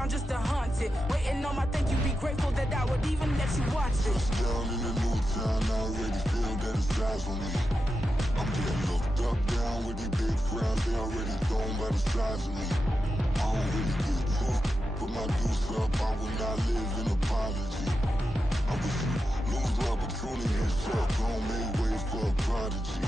around just to haunt it. Waiting on my thank you, be grateful that I would even let you watch it. Down in the new town, I already feel that it's eyes on me. I'm getting looked up, down with these big crowds, they already thrown by the size of me. I don't really get too, put my deuce up, I will not live in apology. I wish you lose the opportunity and shut, don't make way for a prodigy.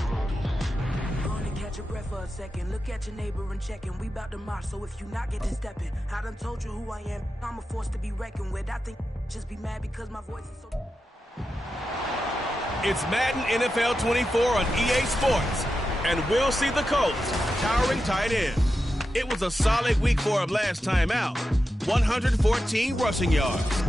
Catch your breath for a second. Look at your neighbor and checking. We bout to march, so if you not get to stepping, I done told you who I am. I'm a force to be reckoned with. I think just be mad because my voice is so. It's Madden NFL 24 on EA Sports, and we'll see the Colts towering tight end. It was a solid week for him last time out. 114 rushing yards.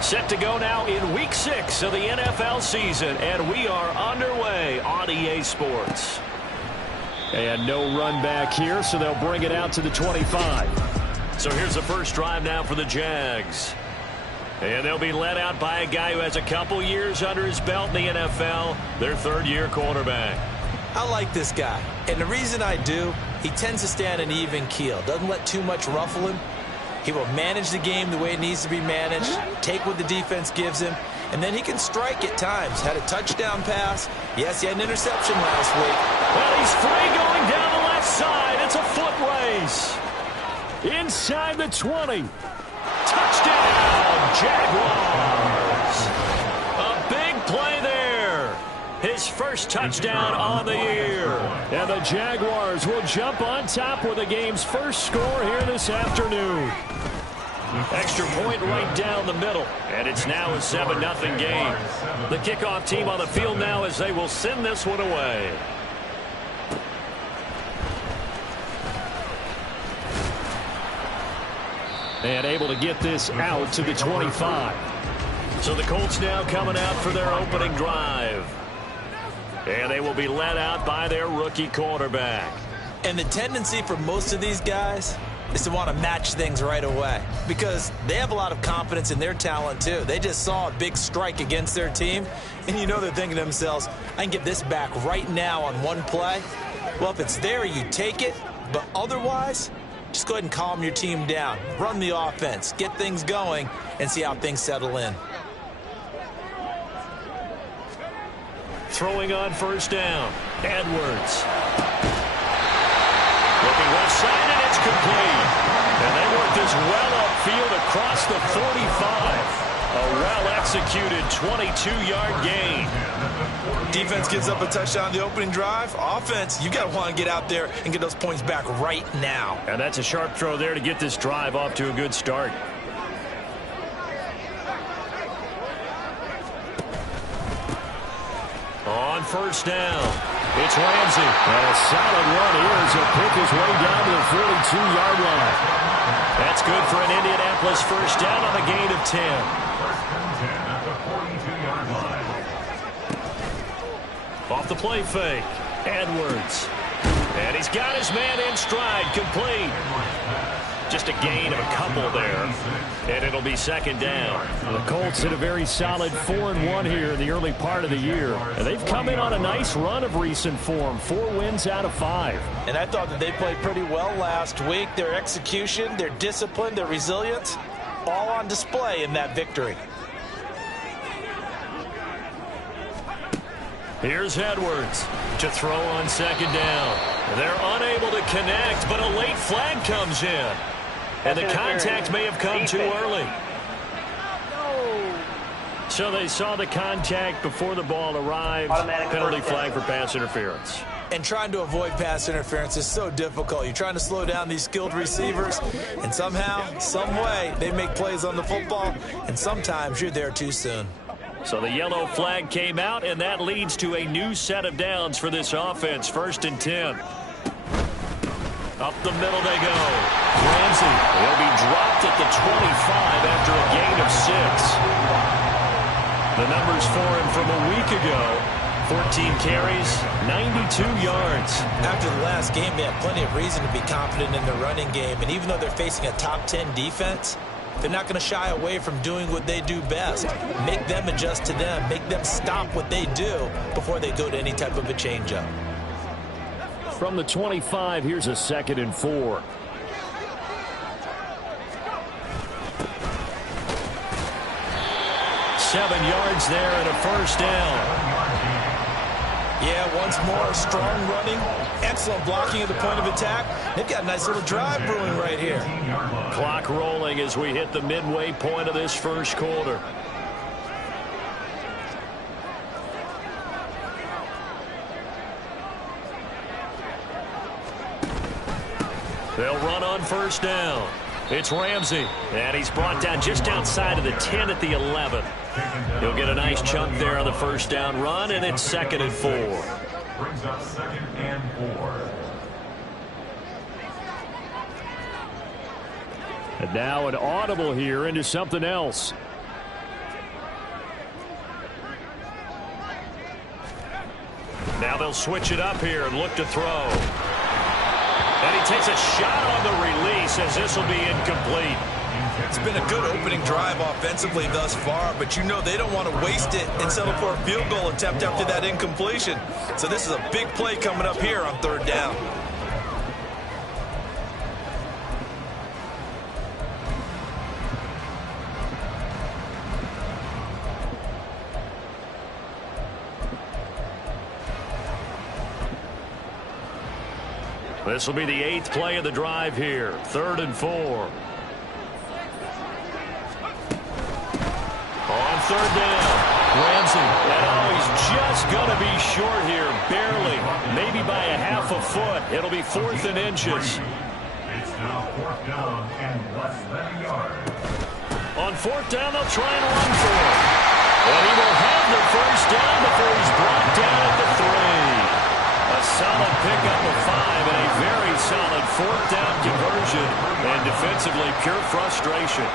Set to go now in Week 6 of the NFL season, and we are underway on EA Sports. And no run back here, so they'll bring it out to the 25. So here's the first drive now for the Jags. And they'll be led out by a guy who has a couple years under his belt in the NFL, their third-year quarterback. I like this guy, and the reason I do, he tends to stand an even keel, doesn't let too much ruffle him. He will manage the game the way it needs to be managed, take what the defense gives him, and then he can strike at times. Had a touchdown pass. Yes, he had an interception last week. Well, he's free going down the left side. It's a foot race. Inside the 20. Touchdown, Jaguars. A big play there. His first touchdown on the year. And the Jaguars will jump on top with the game's first score here this afternoon. Extra point right down the middle. And it's now a 7-0 game. The kickoff team on the field now as they will send this one away. And able to get this out to the 25. So the Colts now coming out for their opening drive. And they will be led out by their rookie quarterback. And the tendency for most of these guys is to want to match things right away because they have a lot of confidence in their talent too. They just saw a big strike against their team, and you know they're thinking to themselves, I can get this back right now on one play. Well, if it's there, you take it, but otherwise, just go ahead and calm your team down. Run the offense, get things going, and see how things settle in. Throwing on first down, Edwards. Looking left side, and it's complete. And they work this well upfield across the 45. A well-executed 22-yard gain. Defense gives up a touchdown on the opening drive. Offense, you got to want to get out there and get those points back right now. And that's a sharp throw there to get this drive off to a good start. On first down, it's Ramsey. And a solid run here as he'll pick his way down to the 42-yard line. That's good for an Indianapolis first down on a gain of 10. Off the play fake, Edwards. And he's got his man in stride, complete. Just a gain of a couple there, and it'll be second down. The Colts hit a very solid 4-1 here in the early part of the year. And they've come in on a nice run of recent form, 4 wins out of 5. And I thought that they played pretty well last week. Their execution, their discipline, their resilience, all on display in that victory. Here's Edwards to throw on second down. They're unable to connect, but a late flag comes in. And the contact may have come too early. So they saw the contact before the ball arrived. Penalty flag for pass interference. And trying to avoid pass interference is so difficult. You're trying to slow down these skilled receivers, and somehow, some way, they make plays on the football, and sometimes you're there too soon. So the yellow flag came out, and that leads to a new set of downs for this offense. 1st and 10. Up the middle they go. Ramsey will be dropped at the 25 after a gain of 6. The numbers for him from a week ago: 14 carries, 92 yards. After the last game, they have plenty of reason to be confident in the running game. And even though they're facing a top 10 defense, they're not going to shy away from doing what they do best. Make them adjust to them. Make them stop what they do before they go to any type of a changeup. From the 25, here's a 2nd and 4. Seven yards there and a 1st down. Yeah, once more, strong running, excellent blocking at the point of attack. They've got a nice little drive brewing right here. Clock rolling as we hit the midway point of this 1st quarter. They'll run on 1st down. It's Ramsey, and he's brought down just outside of the 10 at the 11. He'll get a nice chunk there on the 1st down run, and it's 2nd and 4. Brings up 2nd and 4. And now an audible here into something else. Now they'll switch it up here and look to throw. And he takes a shot on the release as this will be incomplete. It's been a good opening drive offensively thus far, but you know they don't want to waste it and settle for a field goal attempt after that incompletion. So this is a big play coming up here on 3rd down. This will be the 8th play of the drive here. 3rd and 4. On 3rd down, Ramsey. And he's just going to be short here, barely. Maybe by a half a foot. It'll be 4th and inches. It's now 4th down and less than a yard. On 4th down, they'll try and run for it. And he will have the 1st down before he's brought down at the 3. A solid pickup of 5 and a very solid 4th down conversion. And defensively, pure frustration.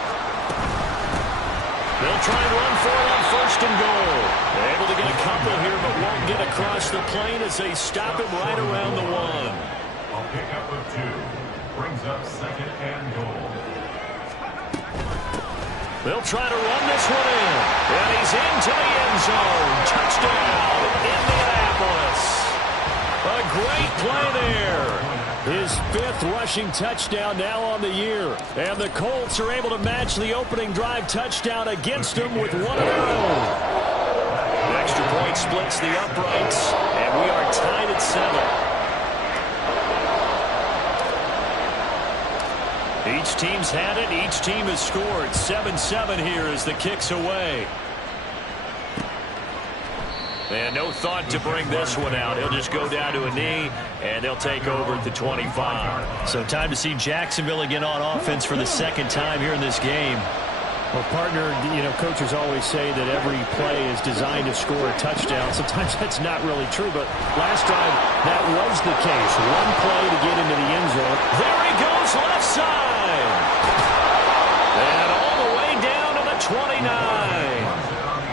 They'll try and run for it on 1st and goal. They're able to get a couple here, but won't get across the plane as they stop him right around the 1. A pickup of 2 brings up 2nd and goal. They'll try to run this one in. And he's into the end zone. Touchdown, Indianapolis. A great play there. His 5th rushing touchdown now on the year. And the Colts are able to match the opening drive touchdown against them with one of their own. The extra point splits the uprights, and we are tied at 7. Each team's had it. Each team has scored. 7-7 here as the kick's away. And no thought to bring this one out. He'll just go down to a knee, and they'll take over at the 25. So time to see Jacksonville again on offense for the 2nd time here in this game. Well, partner, you know, coaches always say that every play is designed to score a touchdown. Sometimes that's not really true, but last drive, that was the case. One play to get into the end zone. There he goes, left side. And all the way down to the 29.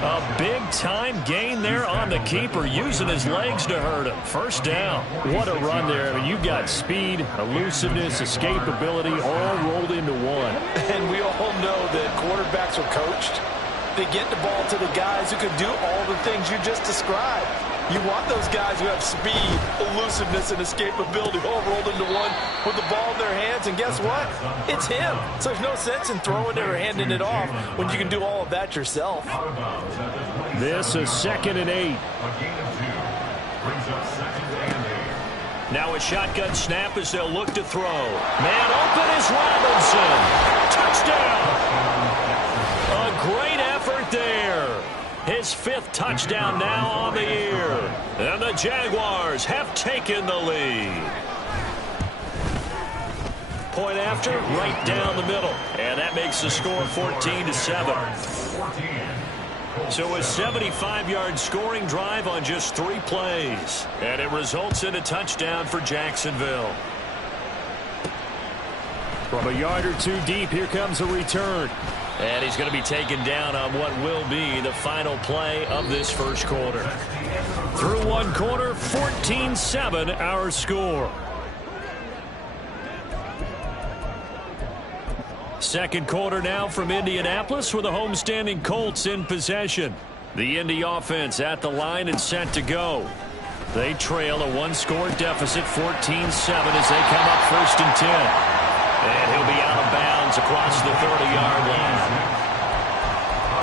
A big-time gain there on the keeper, using his legs to hurt him. First down. What a run there. I mean, you've got speed, elusiveness, escapability, all rolled into one. And we all know that quarterbacks are coached. They get the ball to the guys who can do all the things you just described. You want those guys who have speed, elusiveness, and escapability all rolled into one with the ball in their hands. And guess what? It's him. So there's no sense in throwing it or handing it off when you can do all of that yourself. This is 2nd and 8. A gain of 2 brings up 2nd and 8. Now a shotgun snap as they'll look to throw. Man open is Robinson. Touchdown. A great effort there. His 5th touchdown now on the year. And the Jaguars have taken the lead. Point after, right down the middle. And that makes the score 14-7. So a 75-yard scoring drive on just 3 plays. And it results in a touchdown for Jacksonville. From a yard or 2 deep, here comes a return. And he's going to be taken down on what will be the final play of this first quarter. Through 1 quarter, 14-7 our score. Second quarter now from Indianapolis with the homestanding Colts in possession. The Indy offense at the line and set to go. They trail a 1-score deficit, 14-7 as they come up 1st and 10. And he'll be out of bounds across the 30-yard line.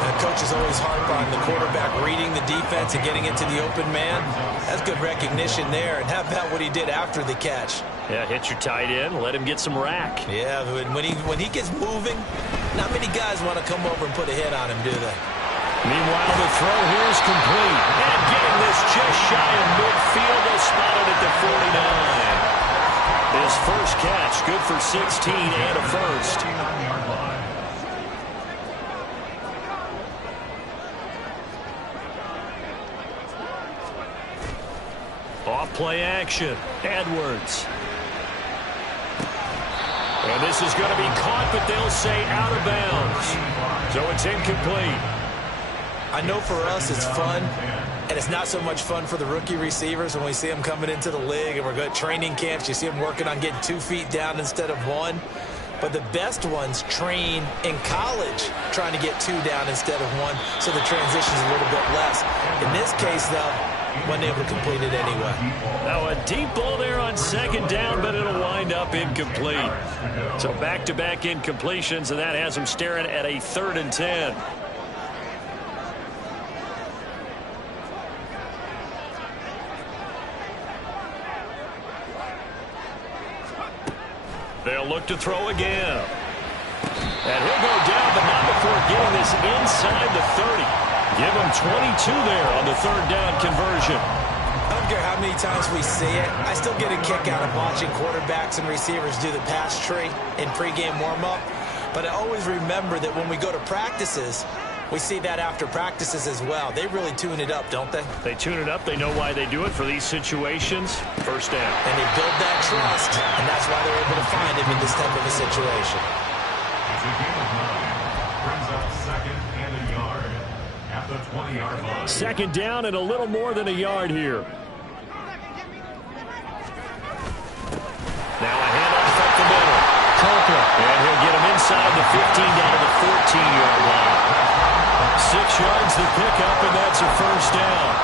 The coaches always harp on the quarterback reading the defense and getting into the open man. That's good recognition there. And how about what he did after the catch? Yeah, hit your tight end, let him get some rack. Yeah, when he gets moving, not many guys want to come over and put a hit on him, do they? Meanwhile, the throw here is complete. And getting this just shy of midfield, they'll spot it at the 49. His first catch, good for 16 and a first. Off play action, Edwards. And this is going to be caught, but they'll say out of bounds. So it's incomplete. I know for us it's fun, and it's not so much fun for the rookie receivers when we see them coming into the league and we're going to training camps. You see them working on getting 2 feet down instead of 1. But the best ones train in college trying to get 2 down instead of 1, so the transition's a little bit less. In this case, though, wasn't able to complete it anyway. Now a deep ball there on 2nd down, but it'll wind up incomplete. So back-to-back incompletions, and that has them staring at a 3rd and 10. They'll look to throw again. And he'll go down, but not before getting this inside the 30. Give him 22 there on the 3rd down conversion. I don't care how many times we see it. I still get a kick out of watching quarterbacks and receivers do the pass tree in pregame warm-up. But I always remember that when we go to practices, we see that after practices as well. They really tune it up, don't they? They tune it up. They know why they do it for these situations. First down. And they build that trust, and that's why they're able to find him in this type of a situation. It's a gain of 9. Brings up 2nd and a yard at the 20-yard line. 2nd down and a little more than a yard here. Now a handoff up the middle. Coker. And he'll get him inside the 15 down to the 14-yard line. 6 yards to pick up, and that's a first down.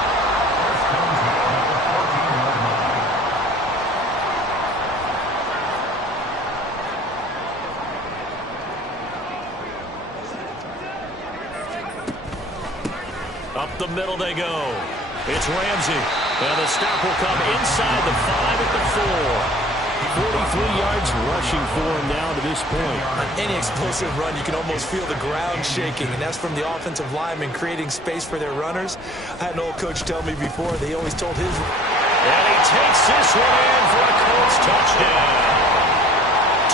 Up the middle they go. It's Ramsey. And the stop will come inside the 5 at the 4. 43 yards rushing for him now to this point. On any explosive run, you can almost feel the ground shaking, and that's from the offensive linemen creating space for their runners. I had an old coach tell me before, they always told his... And he takes this one in for a Colts touchdown.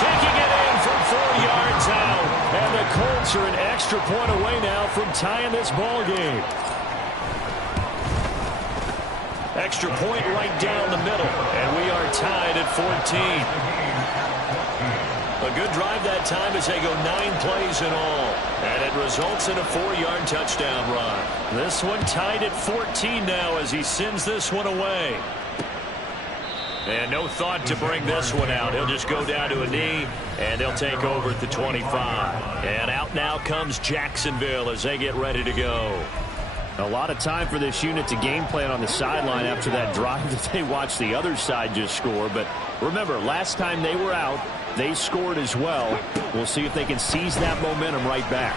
Taking it in from 4 yards out. And the Colts are an extra point away now from tying this ball game. Extra point right down the middle, and we are tied at 14. A good drive that time as they go 9 plays in all. And it results in a 4-yard touchdown run. This one tied at 14 now as he sends this one away. And no thought to bring this one out. He'll just go down to a knee, and they'll take over at the 25. And out now comes Jacksonville as they get ready to go. A lot of time for this unit to game plan on the sideline after that drive that they watched the other side just score. But remember, last time they were out, they scored as well. We'll see if they can seize that momentum right back.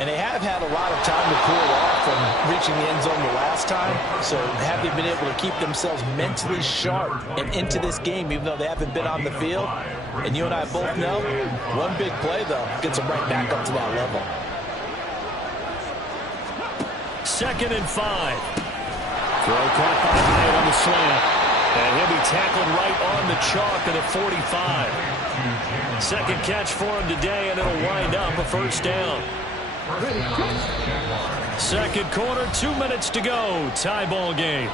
And they have had a lot of time to cool off from reaching the end zone the last time. So have they been able to keep themselves mentally sharp and into this game, even though they haven't been on the field? And you and I both know, one big play, though, gets them right back up to that level. 2nd and 5. Throw caught by Hyatt on the slant. And he'll be tackled right on the chalk of the 45. Second catch for him today, and it'll wind up a first down. Second quarter, 2 minutes to go. Tie ball game.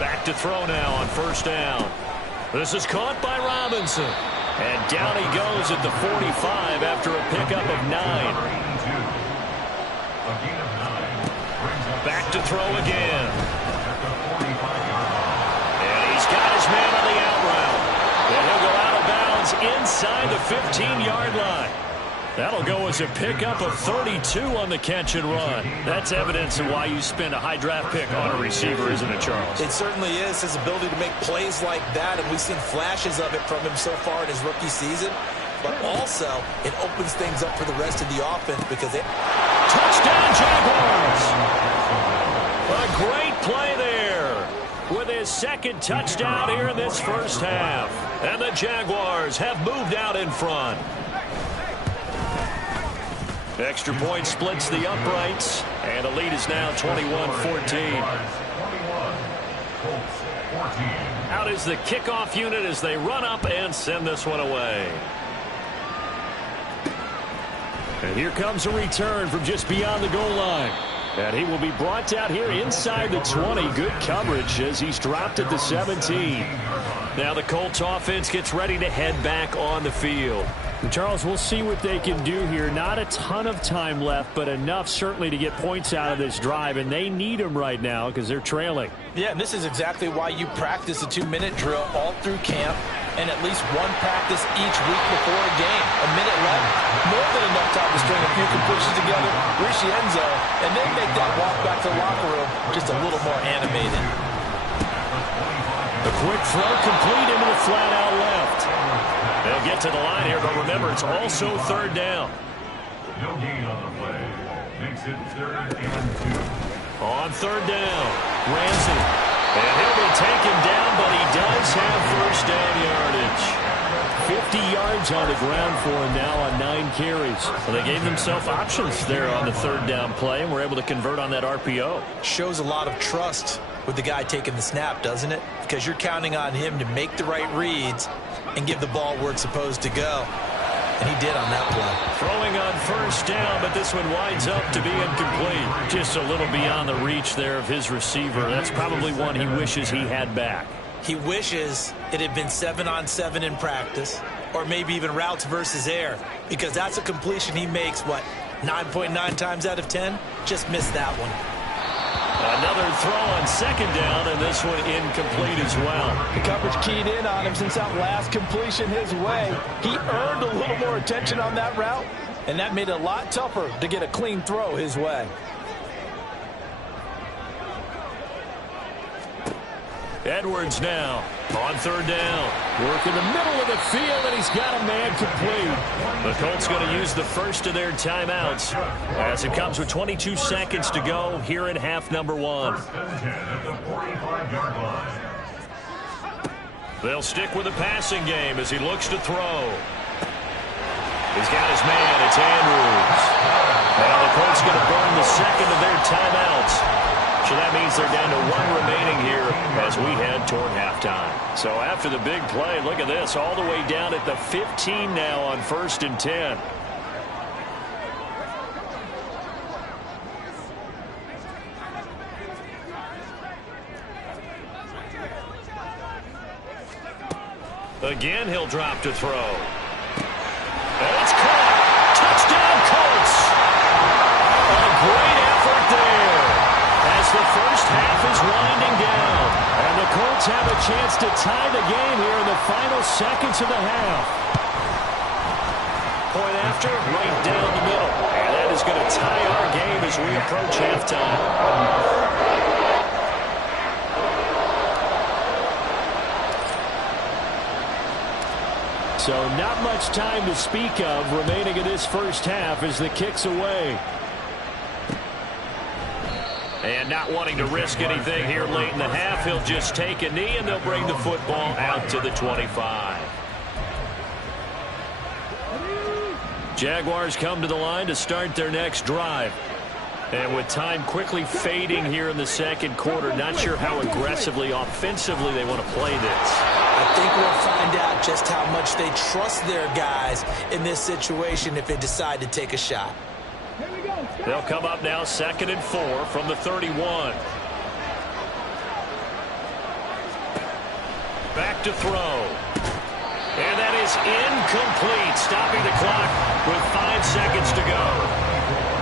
Back to throw now on first down. This is caught by Robinson. And down he goes at the 45 after a pickup of 9. Back to throw again. And he's got his man on the out route. And he'll go out of bounds inside the 15-yard line. That'll go as a pickup of 32 on the catch and run. That's evidence of why you spend a high draft pick on a receiver, isn't it, Charles? It certainly is, his ability to make plays like that, and we've seen flashes of it from him so far in his rookie season. But also, it opens things up for the rest of the offense because it... Touchdown, Jaguars! A great play there with his second touchdown here in this first half. And the Jaguars have moved out in front. Extra point splits the uprights, and the lead is now 21-14. Out is the kickoff unit as they run up and send this one away. And here comes a return from just beyond the goal line. And he will be brought out here inside the 20. Good coverage as he's dropped at the 17. Now the Colts offense gets ready to head back on the field. Charles, we'll see what they can do here. Not a ton of time left, but enough certainly to get points out of this drive, and they need them right now because they're trailing. Yeah, and this is exactly why you practice a 2-minute drill all through camp and at least one practice each week before a game. A minute left, more than enough time to string a few completions together, reach the end zone, and then make that walk back to the locker room just a little more animated. The quick throw complete into the flat out left. They'll get to the line here, but remember, it's also third down. No gain on the play. Makes it 3rd and 2. On third down, Ramsey. And he'll be taken down, but he does have first down yardage. 50 yards on the ground for him now on 9 carries. Well, they gave themselves options there on the third down play, and were able to convert on that RPO. Shows a lot of trust with the guy taking the snap, doesn't it? Because you're counting on him to make the right reads and give the ball where it's supposed to go. And he did on that play. Throwing on first down, but this one winds up to be incomplete. Just a little beyond the reach there of his receiver. That's probably one he wishes he had back. He wishes it had been 7-on-7 in practice, or maybe even routes versus air, because that's a completion he makes, 9.9 times out of 10? Just missed that one. Another throw on second down, and this one incomplete as well. The coverage keyed in on him since that last completion his way. He earned a little more attention on that route, and that made it a lot tougher to get a clean throw his way. Edwards now on third down. Work in the middle of the field, and he's got a man complete. The Colts going to use the first of their timeouts as it comes with 22 seconds to go here in half number 1. They'll stick with the passing game as he looks to throw. He's got his man. It's Andrews. Now the Colts going to burn the second of their timeouts. So that means they're down to 1 remaining here as we head toward halftime. So after the big play, look at this, all the way down at the 15 now on 1st and 10. Again, he'll drop to throw. And it's caught. Touchdown, Colts. A great effort there as the first half is winding down. And the Colts have a chance to tie the game here in the final seconds of the half. Point after, right down the middle. And that is going to tie our game as we approach halftime. So not much time to speak of remaining in this first half as the kick's away. And not wanting to risk anything here late in the half, he'll just take a knee and they'll bring the football out to the 25. Jaguars come to the line to start their next drive. And with time quickly fading here in the second quarter, not sure how aggressively, offensively they want to play this. I think we'll find out just how much they trust their guys in this situation if they decide to take a shot. They'll come up now 2nd and 4 from the 31. Back to throw. And that is incomplete, stopping the clock with 5 seconds to go.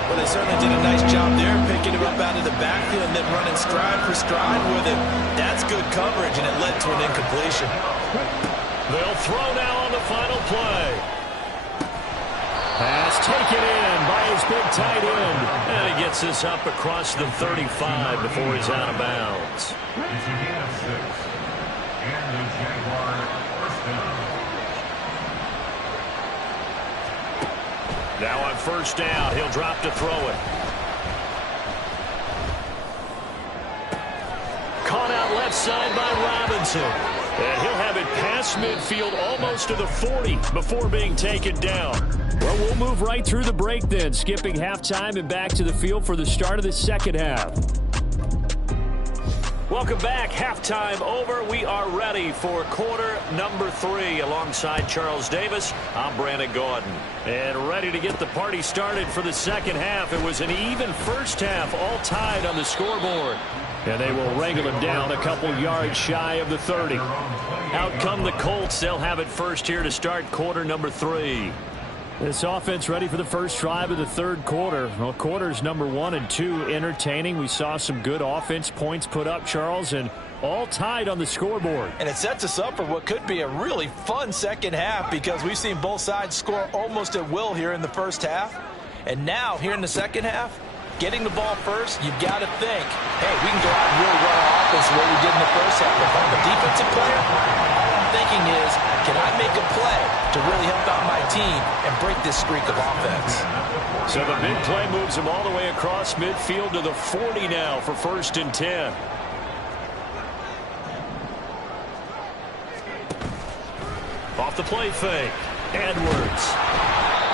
Well, they certainly did a nice job there, picking him up out of the backfield and then running stride for stride with him. That's good coverage, and it led to an incompletion. They'll throw now on the final play. Pass taken in by his big tight end. And he gets this up across the 35 before he's out of bounds. It's a gain of 6. And the Jaguar first down. Now on first down, he'll drop to throw it. Caught out left side by Robinson. And he'll have it past midfield almost to the 40 before being taken down. Well, we'll move right through the break then, skipping halftime and back to the field for the start of the second half. Welcome back. Halftime over. We are ready for quarter number 3 alongside Charles Davis. I'm Brandon Gaudin. And ready to get the party started for the second half. It was an even first half, all tied on the scoreboard. And they will wrangle him down a couple yards shy of the 30. Out come the Colts. They'll have it first here to start quarter number 3. This offense ready for the first drive of the third quarter. Well, quarters number 1 and 2 entertaining. We saw some good offense points put up, Charles, and all tied on the scoreboard. And it sets us up for what could be a really fun second half because we've seen both sides score almost at will here in the first half. And now, here in the second half, getting the ball first, you've got to think, hey, we can go out and really run our offense the way we did in the first half. If I'm a defensive player, all I'm thinking is, can I make a play to really help out my team and break this streak of offense? So the big play moves him all the way across midfield to the 40 now for 1st and 10. Off the play fake. Edwards.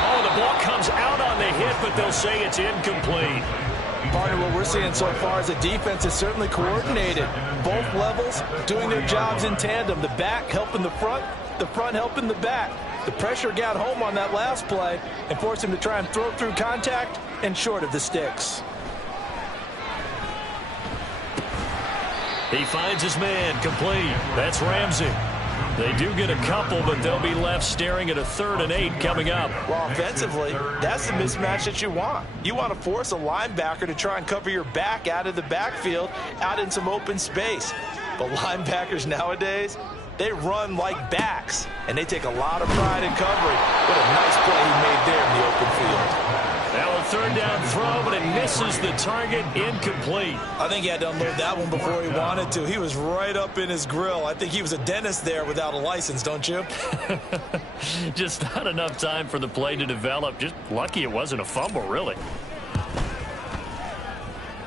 Oh, the ball comes out on the hit, but they'll say it's incomplete. Partner, what we're seeing so far is the defense is certainly coordinated. Both levels doing their jobs in tandem. The back helping the front helping the back. The pressure got home on that last play and forced him to try and throw through contact and short of the sticks. He finds his man complete. That's Ramsey. They do get a couple, but they'll be left staring at a 3rd and 8 coming up. Well, offensively, that's the mismatch that you want. You want to force a linebacker to try and cover your back out of the backfield, out in some open space. But linebackers nowadays, they run like backs, and they take a lot of pride in covering. What a nice play he made there in the open field. Now a 3rd down throw, but it misses the target, incomplete. I think he had to unload that one before he wanted to. He was right up in his grill. I think he was a dentist there without a license, don't you? Just not enough time for the play to develop. Just lucky it wasn't a fumble, really.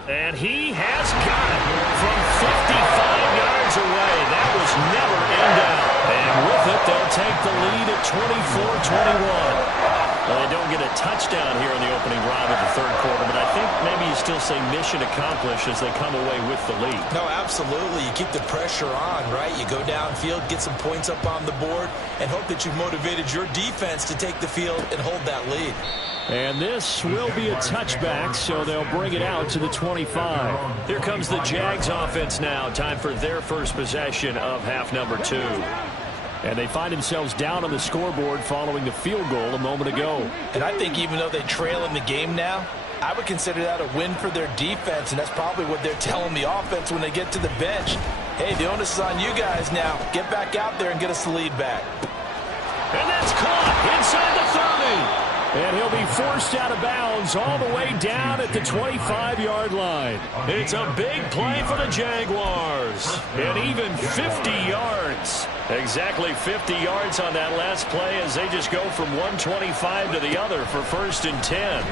And he has got it from 55 yards away. That was never in doubt. And with it, they'll take the lead at 24-21. Well, they don't get a touchdown here in the opening drive of the third quarter, but I think maybe you still say mission accomplished as they come away with the lead. No, absolutely. You keep the pressure on, right? You go downfield, get some points up on the board, and hope that you've motivated your defense to take the field and hold that lead. And this will be a touchback, so they'll bring it out to the 25. Here comes the Jags offense now. Time for their first possession of half number 2. And they find themselves down on the scoreboard following the field goal a moment ago. And I think even though they trail in the game now, I would consider that a win for their defense, and that's probably what they're telling the offense when they get to the bench. Hey, the onus is on you guys now. Get back out there and get us the lead back. And that's caught inside the 30. And he'll be forced out of bounds all the way down at the 25-yard line. It's a big play for the Jaguars. And even 50 yards. Exactly 50 yards on that last play as they just go from 125 to the other for 1st and 10.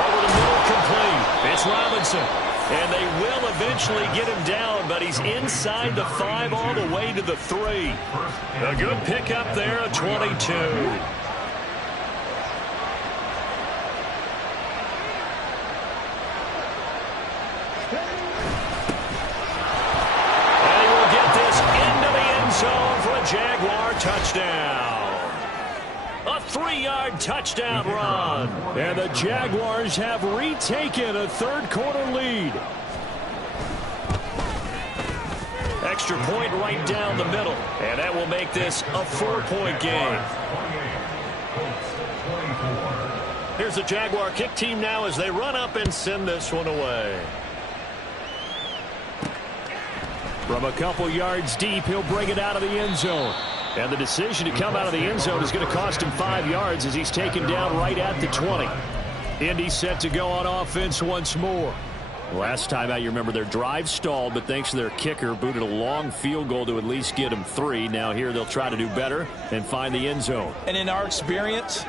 Over the middle, complete. It's Robinson. And they will eventually get him down, but he's inside the 5 all the way to the 3. A good pickup there, a 22. Jaguar touchdown. A 3-yard touchdown run. And the Jaguars have retaken a third-quarter lead. Extra point right down the middle. And that will make this a 4-point game. Here's the Jaguar kick team now as they run up and send this one away. From a couple yards deep, he'll bring it out of the end zone. And the decision to come out of the end zone is going to cost him 5 yards as he's taken down right at the 20. Indy set to go on offense once more. Last time out, you remember their drive stalled, but thanks to their kicker, booted a long field goal to at least get them 3. Now here they'll try to do better and find the end zone. And in our experience,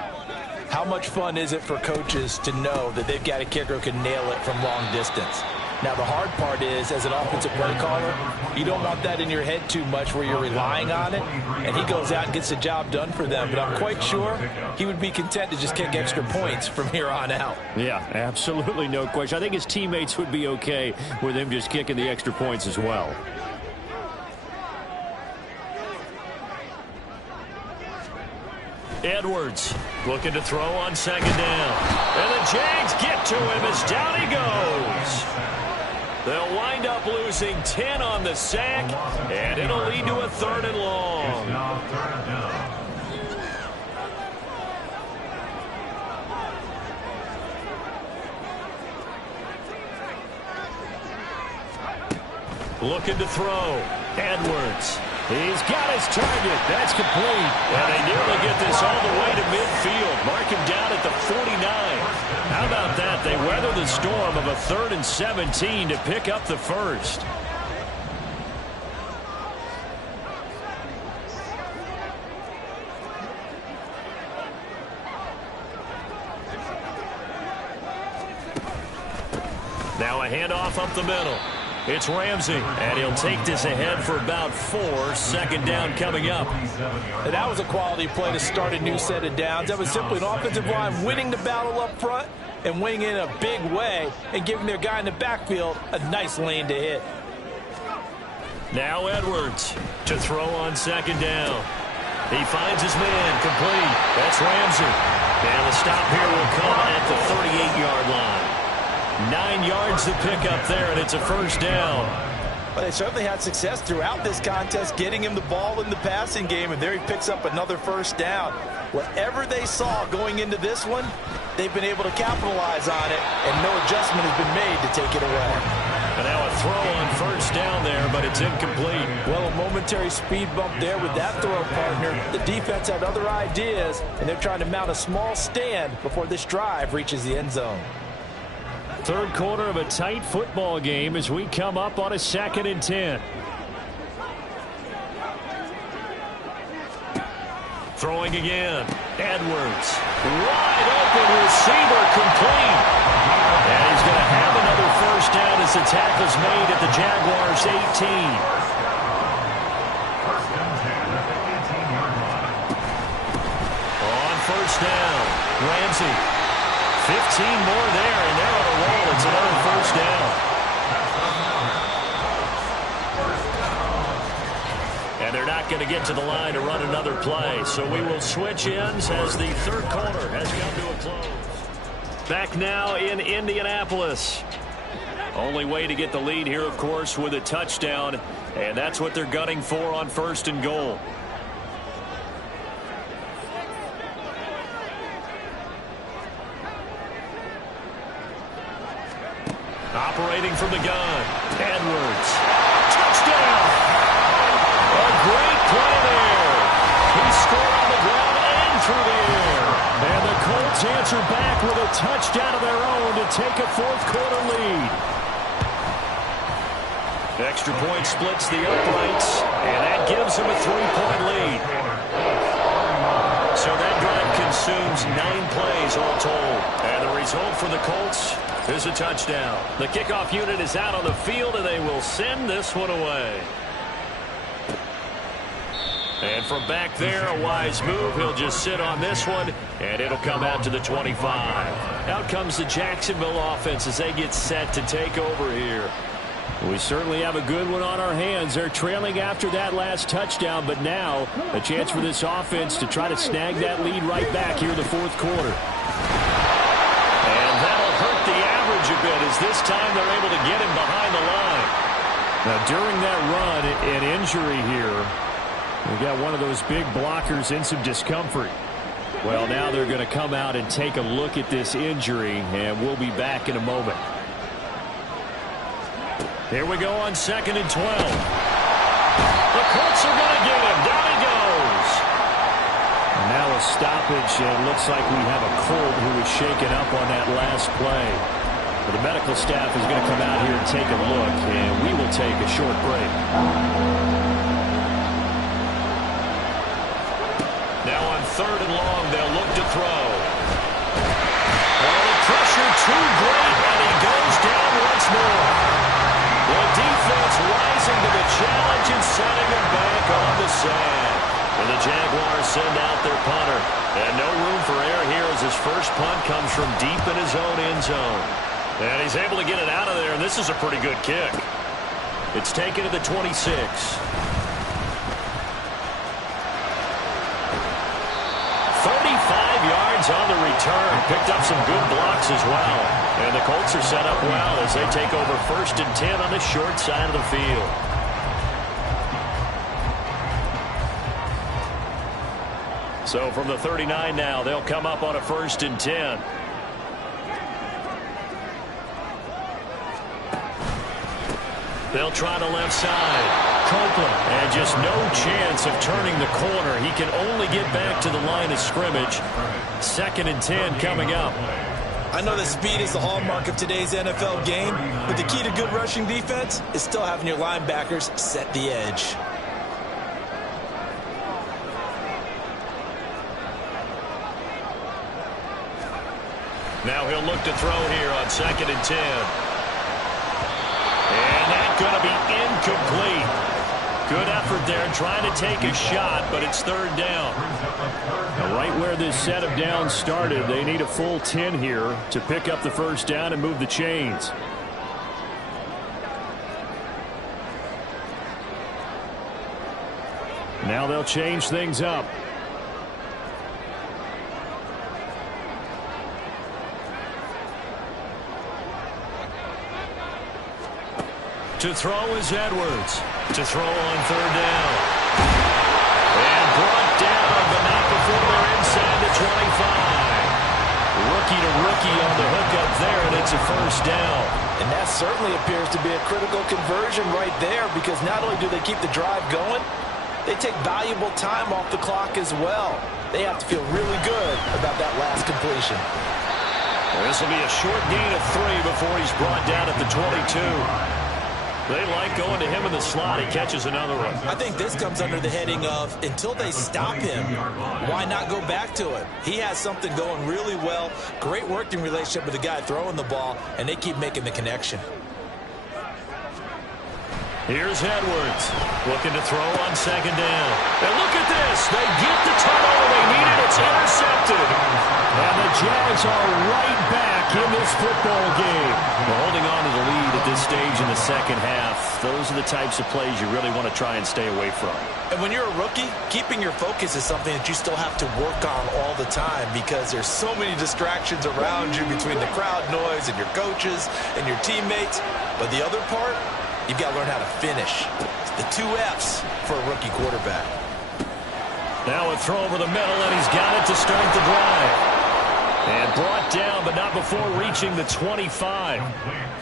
how much fun is it for coaches to know that they've got a kicker who can nail it from long distance? Now, the hard part is, as an offensive play caller, you don't want that in your head too much where you're relying on it, and he goes out and gets the job done for them. But I'm quite sure he would be content to just kick extra points from here on out. Yeah, absolutely no question. I think his teammates would be okay with him just kicking the extra points as well. Edwards looking to throw on 2nd down. And the Jags get to him as down he goes. They'll wind up losing 10 on the sack, and it'll lead to a 3rd and long. Looking to throw. Edwards. He's got his target. That's complete. And they nearly get this all the way to midfield. Mark him down at the 49. How about that? They weather the storm of a 3rd and 17 to pick up the first. Now a handoff up the middle. It's Ramsey, and he'll take this ahead for about 4. 2nd down coming up. And that was a quality play to start a new set of downs. That was simply an offensive line winning the battle up front and winning in a big way and giving their guy in the backfield a nice lane to hit. Now Edwards to throw on 2nd down. He finds his man, complete. That's Ramsey. And the stop here will come at the 38-yard line. 9 yards to pick up there, and it's a 1st down. Well, they certainly had success throughout this contest getting him the ball in the passing game, and there he picks up another 1st down. Whatever they saw going into this one, they've been able to capitalize on it, and no adjustment has been made to take it away. And now a throw on 1st down there, but it's incomplete. Well, a momentary speed bump there with that throw partner. The defense had other ideas, and they're trying to mount a small stand before this drive reaches the end zone. Third quarter of a tight football game as we come up on a 2nd and 10. Throwing again. Edwards. Wide open receiver, complete. And he's going to have another 1st down as the tackle's made at the Jaguars' 18. On first down. Ramsey. 15 more there, and they're on a roll. It's another first down. And they're not going to get to the line to run another play. So we will switch ends as the third quarter has come to a close. Back now in Indianapolis. Only way to get the lead here, of course, with a touchdown. And that's what they're gunning for on 1st and goal. Operating from the gun. Edwards. Touchdown! A great play there. He scored on the ground and through the air. And the Colts answer back with a touchdown of their own to take a fourth-quarter lead. Extra point splits the uprights, and that gives them a 3-point lead. So that drive consumes 9 plays all told. And the result for the Colts is a touchdown. The kickoff unit is out on the field, and they will send this one away. And from back there, a wise move. He'll just sit on this one, and it'll come out to the 25. Out comes the Jacksonville offense as they get set to take over here. We certainly have a good one on our hands. They're trailing after that last touchdown, but now a chance for this offense to try to snag that lead right back here in the fourth quarter. And that'll hurt the average a bit as this time they're able to get him behind the line. Now, during that run, an injury here. We got one of those big blockers in some discomfort. Well, now they're going to come out and take a look at this injury, and we'll be back in a moment. Here we go on 2nd and 12. The Colts are going to get him. Down he goes. And now a stoppage, and it looks like we have a cold who was shaken up on that last play. But the medical staff is going to come out here and take a look, and we will take a short break. Now on 3rd and long, they'll look to throw. Oh, the pressure too great, and he goes down once more. The defense rising to the challenge and sending him back on the sand. And the Jaguars send out their punter. And no room for error here as his first punt comes from deep in his own end zone. And he's able to get it out of there, and this is a pretty good kick. It's taken to the 26. 35 yards on the return. Picked up some good blocks as well. And the Colts are set up well as they take over 1st and 10 on the short side of the field. So from the 39 now, they'll come up on a 1st and 10. They'll try the left side. Copeland, and just no chance of turning the corner. He can only get back to the line of scrimmage. 2nd and 10 coming up. I know that speed is the hallmark of today's NFL game, but the key to good rushing defense is still having your linebackers set the edge. Now he'll look to throw here on 2nd and 10. And that's going to be incomplete. Good effort there, trying to take a shot, but it's 3rd down. Now, right where this set of downs started, they need a full 10 here to pick up the first down and move the chains. Now they'll change things up. To throw is Edwards. To throw on 3rd down. And brought down, but not before they're inside the 25. Rookie to rookie on the hookup there, and it's a first down. And that certainly appears to be a critical conversion right there, because not only do they keep the drive going, they take valuable time off the clock as well. They have to feel really good about that last completion. This will be a short gain of 3 before he's brought down at the 22. They like going to him in the slot. He catches another one. I think this comes under the heading of, until they stop him, why not go back to it? He has something going really well. Great working relationship with the guy throwing the ball, and they keep making the connection. Here's Edwards looking to throw on second down. And look at this. They get the turnover they needed. It's intercepted. And the Jags are right back in this football game. We're holding on to the lead at this stage in the second half. Those are the types of plays you really want to try and stay away from. And when you're a rookie, keeping your focus is something that you still have to work on all the time because there's so many distractions around you between the crowd noise and your coaches and your teammates. But the other part, you've got to learn how to finish. It's the 2 F's for a rookie quarterback. Now a throw over the middle, and he's got it to start the drive. And brought down, but not before reaching the 25.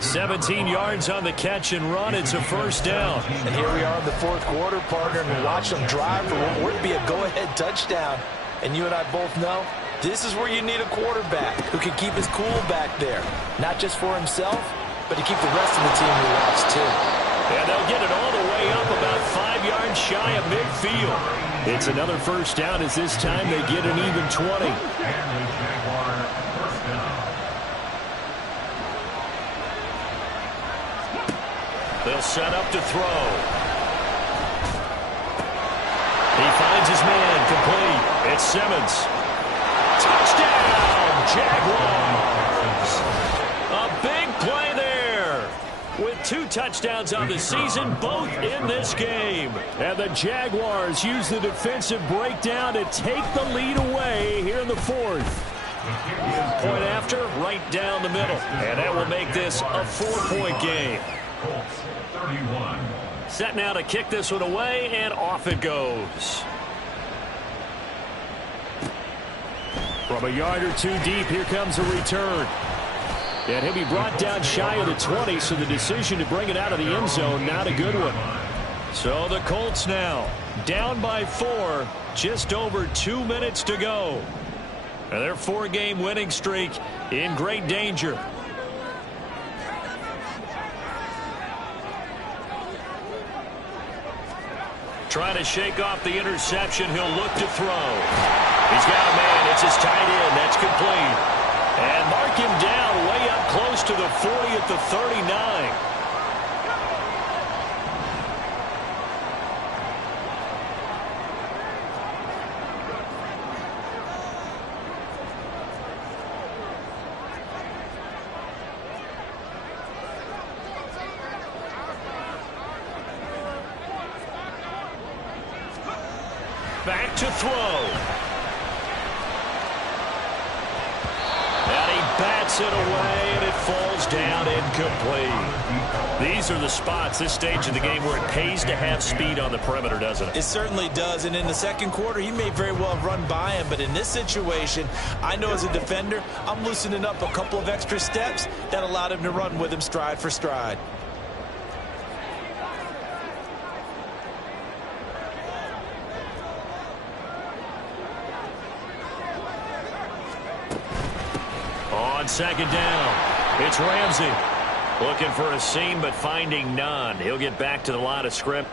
17 yards on the catch and run. It's a first down. And here we are in the fourth quarter, partner, and we watch them drive for what would be a go-ahead touchdown. And you and I both know this is where you need a quarterback who can keep his cool back there. Not just for himself, but to keep the rest of the team relaxed, too. And they'll get it all the way up about 5 yards shy of midfield. It's another first down as this time they get an even 20. They'll set up to throw. He finds his man complete. It's Simmons. Touchdown, Jaguars. A big play there. With 2 touchdowns on the season, both in this game. And the Jaguars use the defensive breakdown to take the lead away here in the fourth. Point after, right down the middle. And that will make this a 4-point game. Colts 31. Set now to kick this one away, and off it goes. From a yard or 2 deep, here comes a return. And he'll be brought down shy of the 20, so the decision to bring it out of the end zone, not a good one. So the Colts now down by 4, just over 2 minutes to go. And their 4-game winning streak in great danger. Trying to shake off the interception. He'll look to throw. He's got a man. It's his tight end. That's complete. And mark him down way up close to the 40 at the 39. Back to throw. And he bats it away, and it falls down incomplete. These are the spots, this stage of the game, where it pays to have speed on the perimeter, doesn't it? It certainly does, and in the second quarter, he may very well have run by him, but in this situation, I know as a defender, I'm loosening up a couple of extra steps that allowed him to run with him stride for stride. On second down, it's Ramsey. Looking for a seam, but finding none. He'll get back to the line of scrimmage.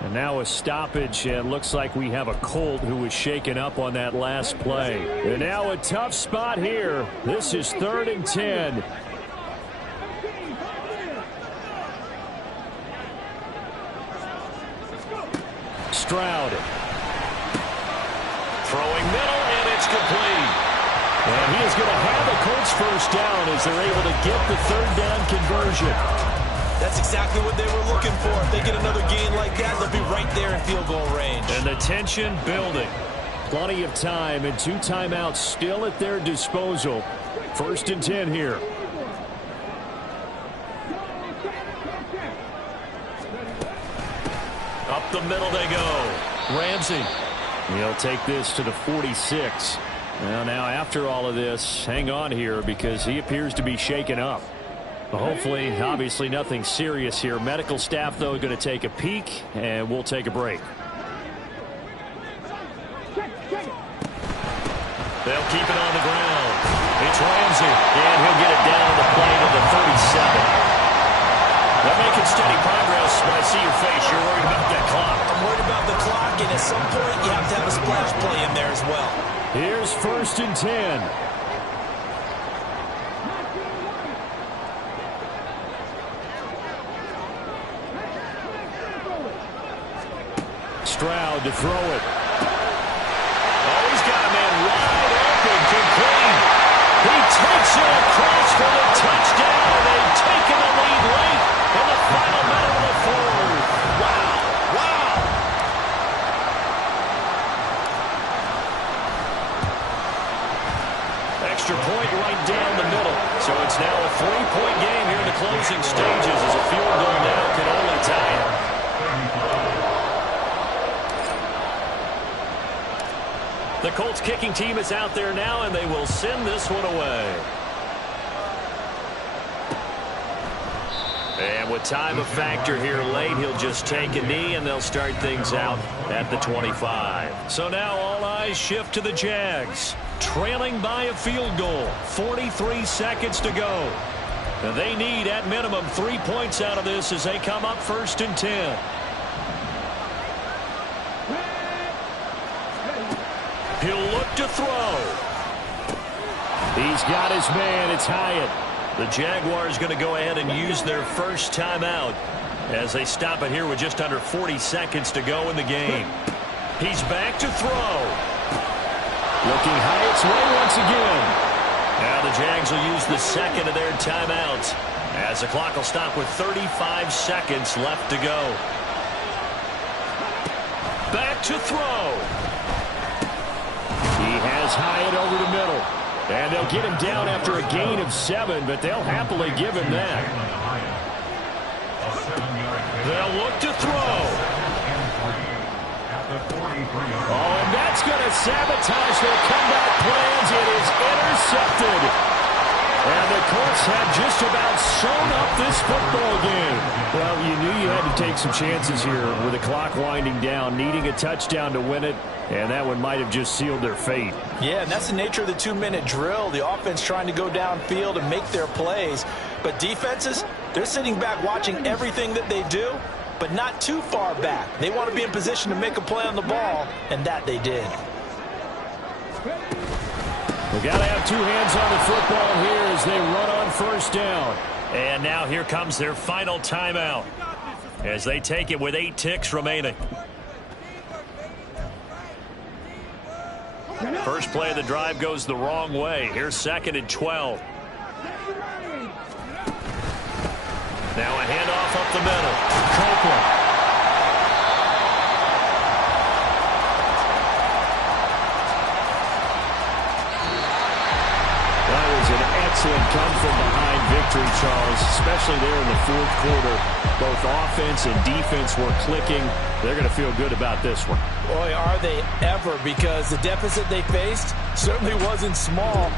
And now a stoppage, and looks like we have a Colt who was shaken up on that last play. And now a tough spot here. This is 3rd and 10. Stroud. Throwing middle, and it's complete. And he is going to have the Colts first down as they're able to get the 3rd down conversion. That's exactly what they were looking for. If they get another gain like that, they'll be right there in field goal range. And the tension building. Plenty of time and 2 timeouts still at their disposal. 1st and 10 here. Up the middle they go. Ramsey. He'll take this to the 46. Well, now after all of this, hang on here because he appears to be shaken up. Hopefully, obviously nothing serious here. Medical staff, though, going to take a peek, and we'll take a break. They'll keep it on the ground. It's Ramsey, and he'll get it down to the plane of the 37. They're making steady progress. When I see your face, you're worried about that clock. I'm worried about the clock, and at some point, you have to have a splash play in there as well. Here's 1st and 10. Stroud to throw it. Oh, he's got a man wide open, complete. He takes it across for the touchdown. They've taken the lead late in the final minute of the fourth. Wow. Wow. Extra point right down the middle. So it's now a 3-point game here in the closing stages as a field goal now can only tie it. The Colts kicking team is out there now, and they will send this one away. And with time a factor here late, he'll just take a knee, and they'll start things out at the 25. So now all eyes shift to the Jags, trailing by a field goal. 43 seconds to go. And they need, at minimum, 3 points out of this as they come up 1st and 10. He'll look to throw. He's got his man. It's Hyatt. The Jaguars going to go ahead and use their first timeout as they stop it here with just under 40 seconds to go in the game. He's back to throw. Looking Hyatt's way once again. Now the Jags will use the second of their timeouts as the clock will stop with 35 seconds left to go. Back to throw. He has Hyatt over the middle. And they'll get him down after a gain of 7, but they'll happily give him that. They'll look to throw. Oh, and that's going to sabotage their comeback plans. It is intercepted. And the Colts have just about sewn up this football game. Well, you knew you had to take some chances here with the clock winding down, needing a touchdown to win it, and that one might have just sealed their fate. Yeah, and that's the nature of the 2-minute drill. The offense trying to go downfield and make their plays. But defenses, they're sitting back watching everything that they do, but not too far back. They want to be in position to make a play on the ball, and that they did. We've got to have two hands on the football here as they run on 1st down. And now here comes their final timeout as they take it with 8 ticks remaining. First play of the drive goes the wrong way. Here's 2nd and 12. Now a handoff up the middle. Copeland. Excellent come-from-behind victory, Charles, especially there in the 4th quarter. Both offense and defense were clicking. They're going to feel good about this one. Boy, are they ever, because the deficit they faced certainly wasn't small.